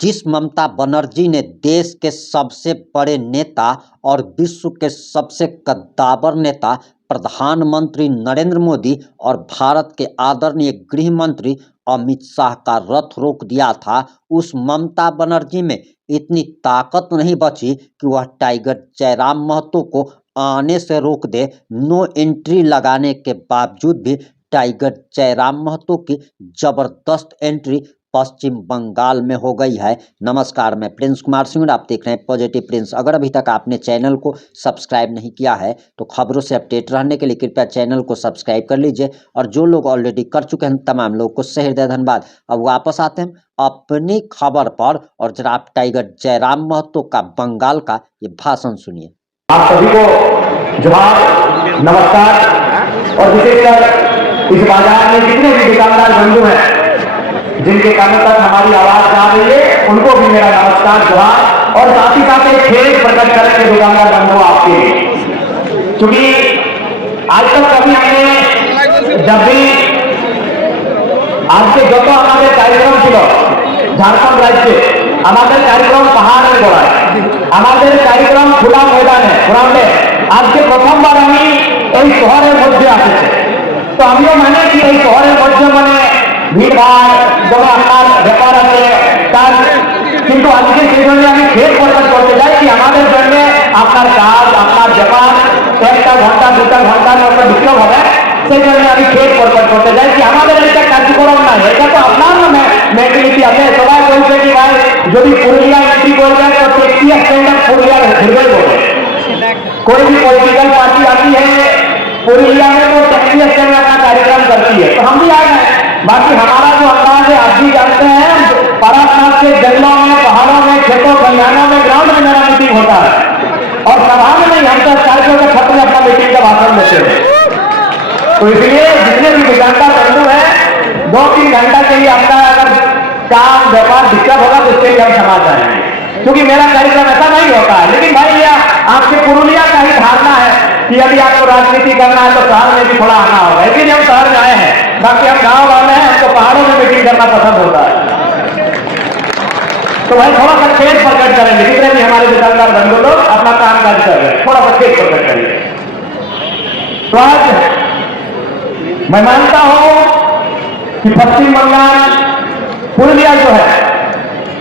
जिस ममता बनर्जी ने देश के सबसे बड़े नेता और विश्व के सबसे कद्दावर नेता प्रधानमंत्री नरेंद्र मोदी और भारत के आदरणीय गृह मंत्री अमित शाह का रथ रोक दिया था, उस ममता बनर्जी में इतनी ताकत नहीं बची कि वह टाइगर जयराम महतो को आने से रोक दे। नो एंट्री लगाने के बावजूद भी टाइगर जयराम महतो की जबरदस्त एंट्री पश्चिम बंगाल में हो गई है। नमस्कार, मैं प्रिंस कुमार सिंह और आप देख रहे हैं पॉजिटिव प्रिंस। अगर अभी तक आपने चैनल को सब्सक्राइब नहीं किया है तो खबरों से अपडेट रहने के लिए कृपया चैनल को सब्सक्राइब कर लीजिए, और जो लोग ऑलरेडी कर चुके हैं तमाम लोगों को सहृदय धन्यवाद। अब वापस आते हैं अपनी खबर पर, और जरा आप टाइगर जयराम महतो का बंगाल का ये भाषण सुनिए। आप सभी को जोहार, नमस्कार। और विशेषकर इस बाजार में जितने भी दुकानदार बंधु हैं जिनके कानों तक हमारी आवाज जा रही है, उनको भी मेरा नमस्कार, जोहार। और साथ ही साथ एक खेद प्रकट करके दुकानदार बंधु आपके लिए, क्योंकि आज तक कभी हमने जब भी आज के जो तो हमारे कार्यक्रम ছিল झारखंड राज्य हमारे कार्यक्रम पहाड़े गড়ায়, हमारे कार्यक्रम खुला मैदाने ग्राउंडे, आज के प्रथमबार আমি এই শহরের মধ্যে আসছে। তো আমিও মানে কি এই শহরের মধ্যে মানে ভিড়ভাড় যেমন আপনার ব্যাপার আছে তার, কিন্তু আজকে সেই জন্য আমি খেদ প্রকাশ করতে চাই কি আমাদের জন্য আপনার কাজ আপনার ব্যাপার একটা ঘন্টা দুটা ঘন্টার মতো বিক্রম হবে। সেই জন্য আমি খেদ প্রকাশ করতে চাই কি আমাদের এটা কার্যক্রম না, এটা তো আপনার মেন্টালিটি আছে। সবাই বলছে কি ভাই যদি পুরুলিয়া এন্ট্রি করবে তো ট্যাক্সি স্ট্যান্ডার্ড पुरुलिया घूमने बोले, कोई भी पॉलिटिकल पार्टी आती है पुरुलिया में तो टैक्सी स्टैंड में अपना कार्यक्रम करती है, तो हम भी आ गए। बाकी हमारा जो अंदाज है आप भी जानते हैं, पारासात के जंगलों में पहाड़ों में खेतों खलिहानों में ग्राउंड में मेरा मीटिंग होता है, और सभा में नहीं, हम तो कार्यक्रम के छत में अपना मीटिंग का भाषण देते हैं। तो इसलिए जितने भी दुकानदार बंधु है 2-3 घंटा के लिए आपका अगर काम व्यापार दिक्कत होगा तो उसके लिए हम क्षमा चाहेंगे, क्योंकि मेरा कार्यक्रम ऐसा नहीं होता है। लेकिन भाई ये आपके पुरुलिया का ही धारणा है कि यदि आपको राजनीति करना है तो शहर में भी थोड़ा आना होगा, इसलिए हम शहर में आए हैं। बाकी हम गांव वाले हैं, हमको पहाड़ों में मीटिंग करना पसंद होता है। तो भाई थोड़ा सा खेद प्रकट करेंगे, जितने भी हमारे दुकानदार बंधु लोग अपना काम काज कर रहे हैं, थोड़ा सा खेद प्रकट करेंगे। तो आज मैं मानता हूं कि पश्चिम बंगाल पुरुलिया जो है,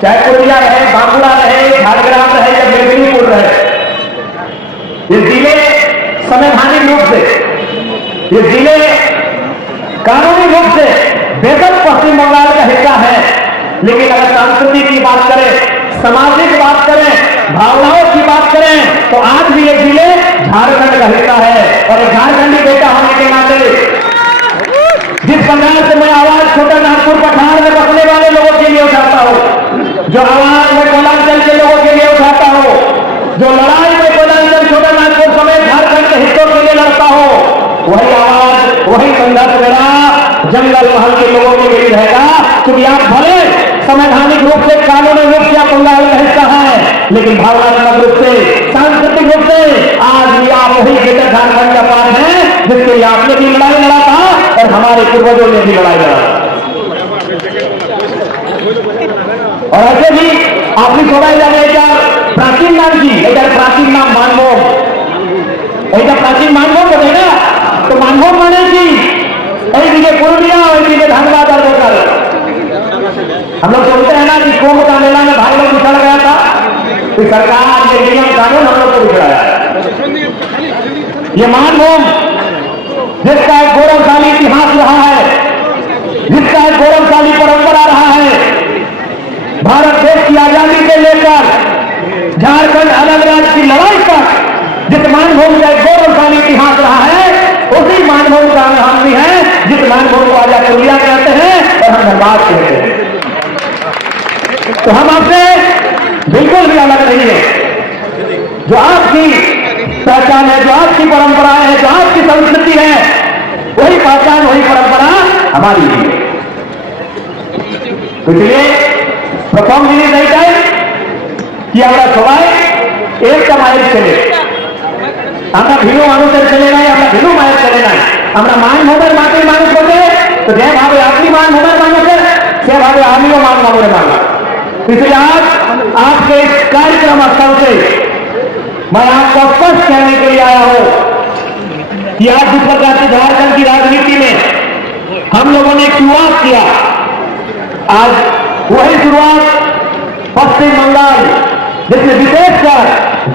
चाहे पुरुलिया रहे, बांकुड़ा रहे, झारग्राम रहे या मेदिनीपुर रहे, ये जिले संवैधानिक रूप से, ये जिले कानूनी रूप से बेहद पश्चिम बंगाल का हिस्सा है। लेकिन अगर संस्कृति की बात करें, सामाजिक बात करें, भावनाओं की बात करें, तो आज भी ये जिले झारखंड का हिस्सा है। और एक झारखंडी बेटा होने के नाते जिस प्रकार से मैं आवाज छोटा नागपुर पठार में बसने वाले लोगों के लिए उठाता हूं, जो आवाज में कोलांचल के लोगों के लिए उठाता हूं, जो लड़ाई में कोलांचल छोटा नागपुर समेत झारखंड के हिस्सों के लिए लड़ता हूं, वही आवाज वही संघर्ष मेरा जंगल महल के लोगों के लिए रहेगा। क्योंकि आप भले संवैधानिक रूप से कानूनी रूप से आप बंगाल का हिस्सा है, लेकिन भावनात्मक रूप से सांस्कृतिक रूप से आज भी आप वही ग्रेटर झारखंड का पार्ट है जिसके लिए आपने भी लड़ाई लड़ा था और हमारे पूर्वजों ने भी लड़ाई लड़ा। और ऐसे भी আপনি সবাই জানে এটা প্রাচীন নাম কি, এটার প্রাচীন নাম মানভোগ। এটা প্রাচীন মানভোগ বলে না, তো মানভোগ মানে কি, এইদিকে पुरुलिया ওইদিকে धनबाद और बोकारो। हम लोग सुनते हैं ना कि कुंभ का मेला में भाई लोग बिछड़ गया था, तो सरकार ये नियम कानून हम लोग को बिछड़ाया। ये मानभोग जिसका एक गौरवशाली इतिहास रहा है, जिसका एक गौरवशाली परंपरा रहा है, भारत देश की आजादी से लेकर झारखंड अलग राज्य की लड़ाई तक जिस मानभूमि का एक गौरवशाली इतिहास रहा है, उसी मानभूमि का हम भी हैं, जिस मानभूमि को आज पुरुलिया कहते हैं और हम धनबाद कहते हैं। तो हम आपसे बिल्कुल भी अलग नहीं है। जो आपकी पहचान है, जो आपकी परंपराएं है, जो आपकी संस्कृति है, वही पहचान वही परंपरा हमारी भी है। तो इसलिए प्रथम जिनिस এইটাই কি আমরা সবাই একটা মায়ের ছেলে, আমরা ভিন্ন মানুষের ছেলে নাই, আমরা ভিন্ন মায়ের ছেলে নাই, আমরা মানভূমের মাটির মানুষ বলে। তো যেভাবে আপনি মানভূমের মানুষের সেভাবে আমিও মানভূমের মানুষ। इसलिए आज आपके इस कार्यक्रम स्थल से मैं आपको स्पष्ट कहने के लिए आया हूं कि आज जिस प्रकार से झारखंड की राजनीति में हम लोगों ने शुरुआत किया, आज वही शुरुआत पश्चिम बंगाल, जिसमें विशेषकर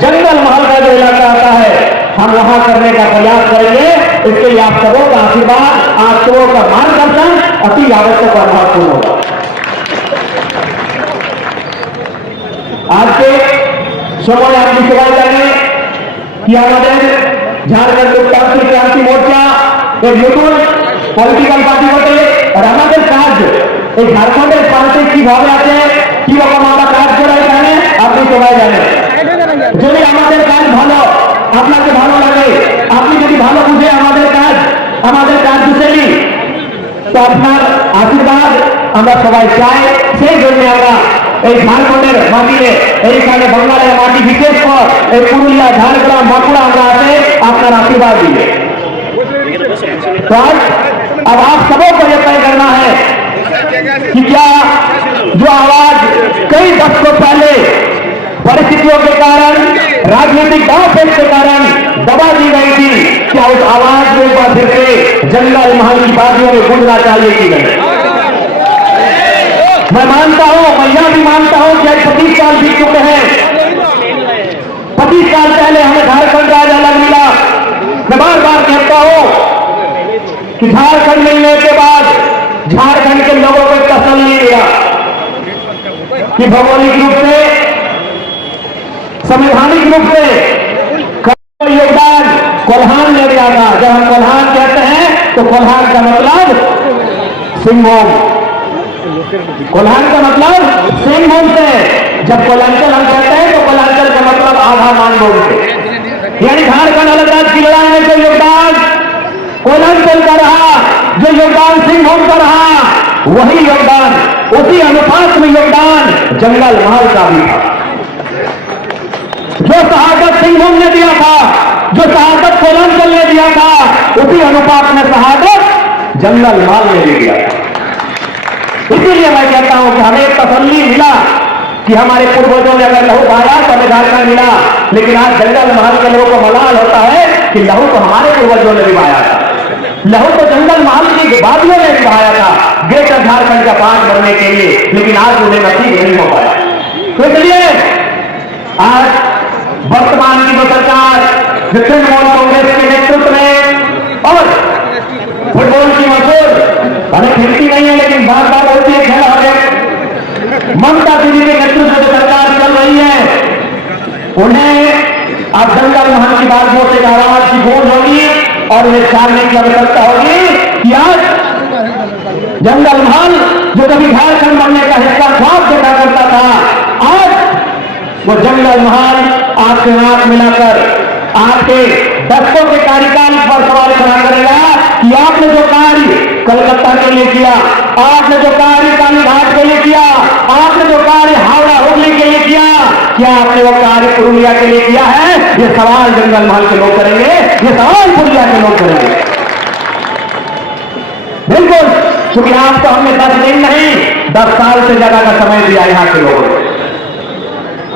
जंगल महल का जो इलाका आता है, हम वहां करने का प्रयास करेंगे। इसके लिए आप सबों का आशीर्वाद, आप सबों का मार्गदर्शन अति आवश्यक और महत्वपूर्ण होगा। आज के समय আপনি সবাই জানেন কি আমাদের ঝাড়খণ্ড মুক্তান্ত্রিক ক্রান্তি মোর্চা एक নতুন পলিটিক্যাল পার্টি বটে, আর আমাদের কাজ এই ঝাড়খণ্ডের প্রান্তে কিভাবে আছে, কি রকম আমরা কাজ করা এখানে আপনি সবাই জানেন। যদি আমাদের কাজ ভালো আপনাকে ভালো লাগে, আপনি যদি ভালো বুঝে আমাদের কার্যশৈলী, তো আপনার আশীর্বাদ আমরা সবাই চাই। সেই জন্য আমরা এই ঝাড়খণ্ডের মাটিতে, এইখানে বাংলার মাটি, বিশেষ করে এই পুরুলিয়া, ঝাড়গ্রাম, বাঁকুড়া আমরা আছে আপনার आशीर्वाद दिए। तो आज अब आप सबों को यह तय करना है कि क्या जो आवाज कई दशकों पहले परिस्थितियों के कारण, राजनीतिक दांवपेच के कारण दबा दी गई थी, क्या उस आवाज को एक बार फिर से जंगल महल की बातियों में गूंजना चाहिए कि नहीं? मैं मानता हूं, मैं यह भी मानता हूं कि आज 25 साल बीत चुके हैं। 25 साल पहले हमें झारखंड राज अलग मिला। मैं बार बार कहता हूं कि झारखंड मिलने के बाद झारखंड के लोगों को तसल्ली मिला कि भौगोलिक रूप से, संवैधानिक रूप से योगदान कोल्हान ने दिया था। जब हम कोल्हान कहते हैं तो कोल्हान का मतलब सिंहभूम, कोल्हान का मतलब सिंहभूम से। जब कोलांचल हम कहते हैं तो कोलांचल का मतलब आधा मानभूम से। यानी झारखंड अलग राज्य की लड़ाई में जो योगदान कोलांचल का रहा, जो योगदान सिंहभूम का रहा, वही योगदान, उसी अनुपात में योगदान जंगल महल का भी था। जो शहादत सिंहभूम ने दिया था, जो शहादत कोलांचल ने दिया था, उसी अनुपात में शहादत जंगल महल ने भी दिया था। इसीलिए मैं कहता हूं कि हमें तसल्ली मिला कि हमारे पूर्वजों ने अगर लहू बहाया तो हमें झारखंड मिला, लेकिन आज जंगल महल के लोगों को मलाल होता है कि लहू तो हमारे पूर्वजों ने भी बहाया था, लहू तो जंगल महल की वादियों ने भी बहाया था ग्रेटर झारखंड का पार्ट बनने के लिए, लेकिन आज उन्हें नसीब नहीं हो पाया। तो इसलिए आज वर्तमान की जो सरकार तृणमूल कांग्रेस के नेतृत्व में और फुटबॉल की मशहूर, हमें खेलती नहीं है लेकिन बार बार होती है खेल, हमें ममता दीदी के नेतृत्व में सरकार चल रही है, उन्हें अब जंगल महल की बातों से आवाज की गूंज होगी और उन्हें जानने की आवश्यकता होगी कि आज जंगल महल जो कभी झारखंड बनने का हिस्सा ख्वाब देखा करता था, आज वो जंगल महल आपके हाथ मिलाकर आपके दशकों के कार्यकाल पर सवाल खड़ा करेगा कि आपने जो कार्य कलकत्ता के लिए किया, आपने जो कार्य कालीघाट के लिए किया, आपने जो कार्य हावड़ा हुगली के लिए किया, क्या आपने वो कार्य पुरुलिया के लिए किया है? ये सवाल जंगल महल के लोग करेंगे, ये सवाल पुरुलिया के लोग करेंगे। बिल्कुल, क्योंकि आपको हमने 10 दिन नहीं 10 साल से ज्यादा का समय दिया यहाँ के लोगों को।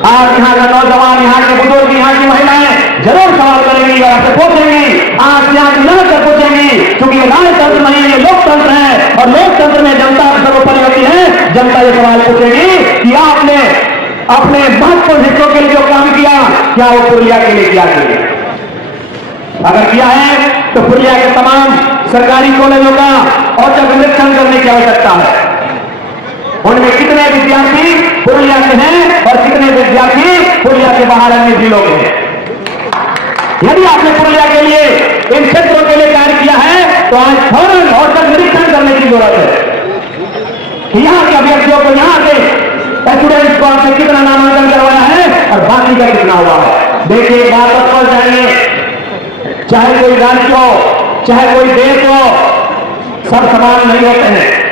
आज यहाँ का नौजवान, यहाँ के बुजुर्ग, यहाँ की महिलाएं जरूर सवाल करेंगी और आपसे पूछेंगी, आज यहाँ की लड़कर पूछेंगी, क्योंकि ये राजतंत्र नहीं, ये लोकतंत्र है और लोकतंत्र में जनता सर्वोपरि होती है। जनता ये सवाल पूछेगी कि आपने अपने महत्वपूर्ण हिस्सों के लिए जो काम किया, क्या वो पुरुलिया के लिए किया? अगर किया है तो पुरुलिया के तमाम सरकारी कॉलेजों का औचक निरीक्षण करने की आवश्यकता है। उनमें कितने विद्यार्थी पुरुलिया के हैं और कितने विद्यार्थी पुरुलिया के बाहर अन्य जिलों के हैं। यदि आपने पुरुलिया के लिए, इन क्षेत्रों के लिए कार्य किया है तो आज फौरन औचक निरीक्षण करने की जरूरत है कि यहाँ के अभ्यर्थियों को, यहाँ के स्टूडेंट्स को आपने कितना नामांकन करवाया है और बाकी का कितना हुआ है। देखिए, बात पर जाइए, चाहे कोई राज्य हो, चाहे कोई देश हो, सब समान नहीं होते हैं।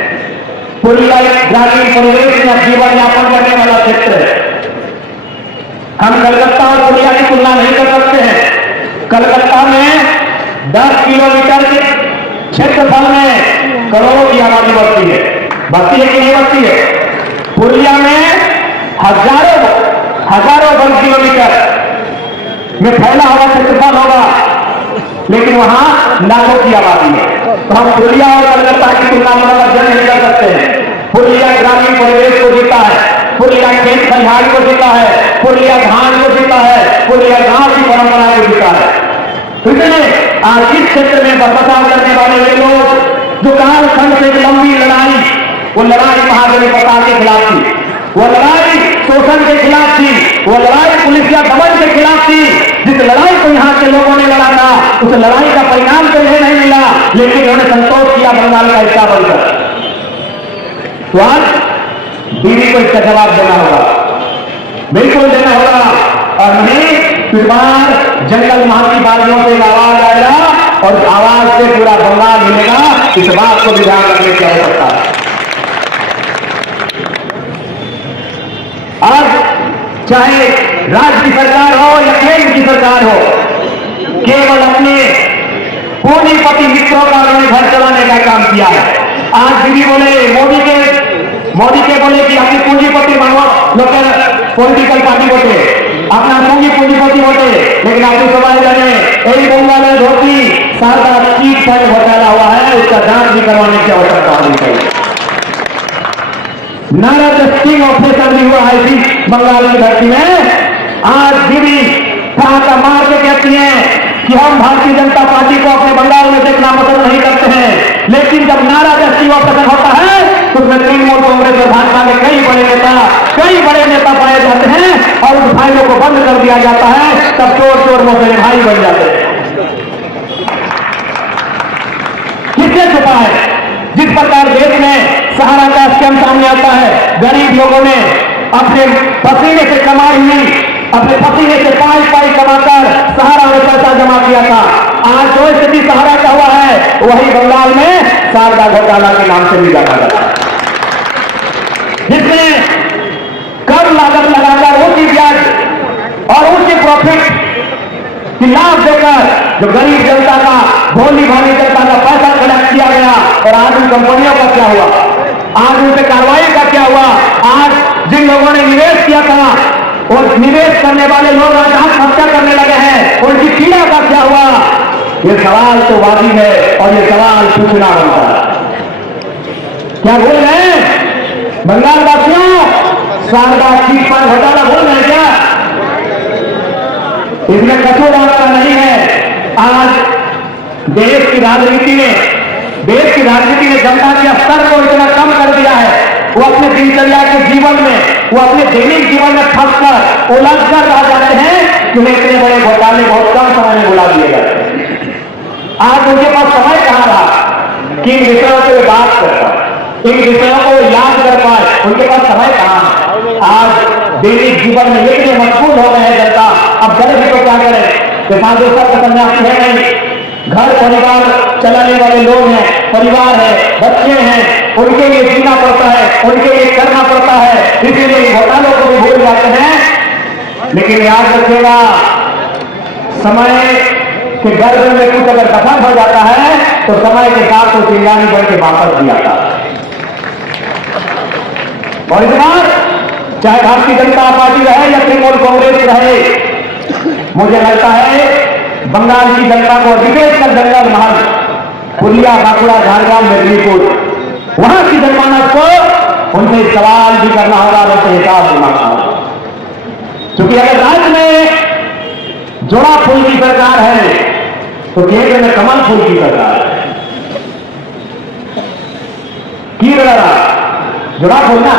पुरुलिया एक ग्रामीण परिवेश में जीवन यापन करने वाला क्षेत्र है। हम कलकत्ता और पुरुलिया की तुलना नहीं कर सकते हैं। कलकत्ता में 10 किलोमीटर के क्षेत्रफल में करोड़ों की आबादी बढ़ती है कि नहीं बढ़ती है? पुरुलिया में हजारों वर्ग किलोमीटर में फैला हुआ क्षेत्रफल होगा, लेकिन वहां लाखों की आबादी है। तो हम पुरुलिया और कलकत्ता की तुलना में अध्ययन नहीं कर सकते हैं। पुरुलिया ग्रामीण परिवेश को जीता है, पुरुलिया खेत खलिहान को जीता है, पुरुलिया धान को जीता है, पुरुलिया गांव की परंपरा को जीता है। इसलिए आज इस क्षेत्र में बसपा करने वाले वे लोग जो कालखंड से एक लंबी लड़ाई, वो लड़ाई महादेवी प्रताप के खिलाफ थी, वो लड़ाई शोषण के खिलाफ थी, वो लड़ाई पुलिस या दमन के खिलाफ थी। जिस लड़ाई को यहाँ के लोगों ने लड़ा था, उस लड़ाई का परिणाम तो इन्हें नहीं मिला, लेकिन उन्होंने संतोष किया बंगाल का हिस्सा बनकर। तो आज बीवी को इसका जवाब देना होगा, बिल्कुल देना होगा, और नहीं फिर बार जंगल महाती बागियों से एक आवाज आएगा और आवाज से पूरा बंगाल मिलेगा। इस बात को भी ध्यान रखने की आवश्यकता है। आज चाहे राज्य की सरकार हो या केंद्र की सरकार हो, केवल अपने पूंजीपति मित्रों का उन्होंने घर चलाने का काम किया है। आज दीदी बोले मोदी के बोले कि अपनी पूंजीपति मानो लोकल पॉलिटिकल पार्टी बोले, अपना पूंजीपति बोले, लेकिन आपको समझ जाने यही बंगाल में धोती सारा चीट फंड घोटाला हुआ है, उसका जांच भी करवाने की आवश्यकता होनी चाहिए। नारा स्टिंग ऑपरेशन भी हुआ है इसी बंगाल की धरती में। आज दीदी ठहाका मार के कहती हैं कि हम भारतीय जनता पार्टी को अपने बंगाल में देखना पसंद नहीं करते हैं, लेकिन जब नारा स्टिंग ऑपरेशन होता है तो उसमें तृणमूल कांग्रेस और भाजपा के कई बड़े नेता पाए जाते हैं और उस फाइलों को बंद कर दिया जाता है। तब चोर मोहरे भाई बन जाते हैं। किससे छुपा है? जिस प्रकार देश में सहारा का स्कैम सामने आता है, गरीब लोगों ने अपने पसीने से कमाई हुई, अपने पसीने से पाई कमाकर सहारा में पैसा जमा किया था। आज जो स्थिति सहारा का हुआ है, वही बंगाल में शारदा घोटाला के नाम से भी जाना जाता है, जिसमें कम लागत लगाकर ऊंची ब्याज और ऊंची प्रॉफिट की लाभ देकर जो गरीब जनता का, भोली भाली जनता का पैसा कलेक्ट किया गया। और आज उन कंपनियों का क्या हुआ, आज उनसे कार्रवाई का क्या हुआ? आज जिन लोगों ने निवेश किया था और निवेश करने वाले लोग आज आत्महत्या करने लगे हैं, उनकी पीड़ा का क्या हुआ? ये सवाल तो वाजिब है और ये सवाल पूछना बनता है। क्या बोल रहे हैं बंगाल वासियों? शारदा चीट फंड घोटाला बोल रहे हैं क्या? इसमें कठोर आपका नहीं है। आज देश की राजनीति ने जनता के स्तर को इतना कम कर दिया है, वो अपने दिनचर्या के जीवन में, वो अपने दैनिक जीवन में फंसकर उलझ कर रह जाते हैं कि इतने बड़े घोटाले बहुत कम समय में बुला दिए जाते हैं। आज उनके पास समय कहां रहा कि इन विषयों से बात कर पाए, इन विषयों को याद कर पाए, उनके पास समय कहां है? आज दैनिक जीवन में इतने मशगूल हो गए हैं जनता। अब करे भी तो क्या करें? किसान जो सब सन्यासी है नहीं, घर परिवार चलाने वाले लोग हैं, परिवार है, बच्चे हैं, उनके लिए जीना पड़ता है, उनके लिए करना पड़ता है, इसीलिए घोटालों को भी भूल जाते हैं। लेकिन याद रखिएगा, समय के गर्भ में कुछ अगर दफन हो जाता है तो समय के साथ तो चिंगारी बढ़ के वापस भी आता है। और इस बार चाहे भारतीय जनता पार्टी रहे या तृणमूल कांग्रेस रहे, मुझे लगता है बंगाल की जनता को, विशेषकर जंगल महल, पुलिया, बांकुड़ा, झारग्राम, मेदिनीपुर, वहां की जनमानस को उनसे सवाल भी करना होगा, उनसे हिसाब भी मांगना होगा। क्योंकि अगर राज्य में जोड़ा फूल की सरकार है तो केंद्र में कमल फूल की सरकार है। जोड़ा फूल ना,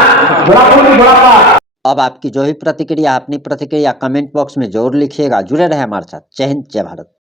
जोड़ा फूल की जोड़ा पास। अब आपकी जो भी प्रतिक्रिया, अपनी प्रतिक्रिया कमेंट बॉक्स में जरूर लिखिएगा। जुड़े रहे हमारे साथ। जय हिंद, जय भारत।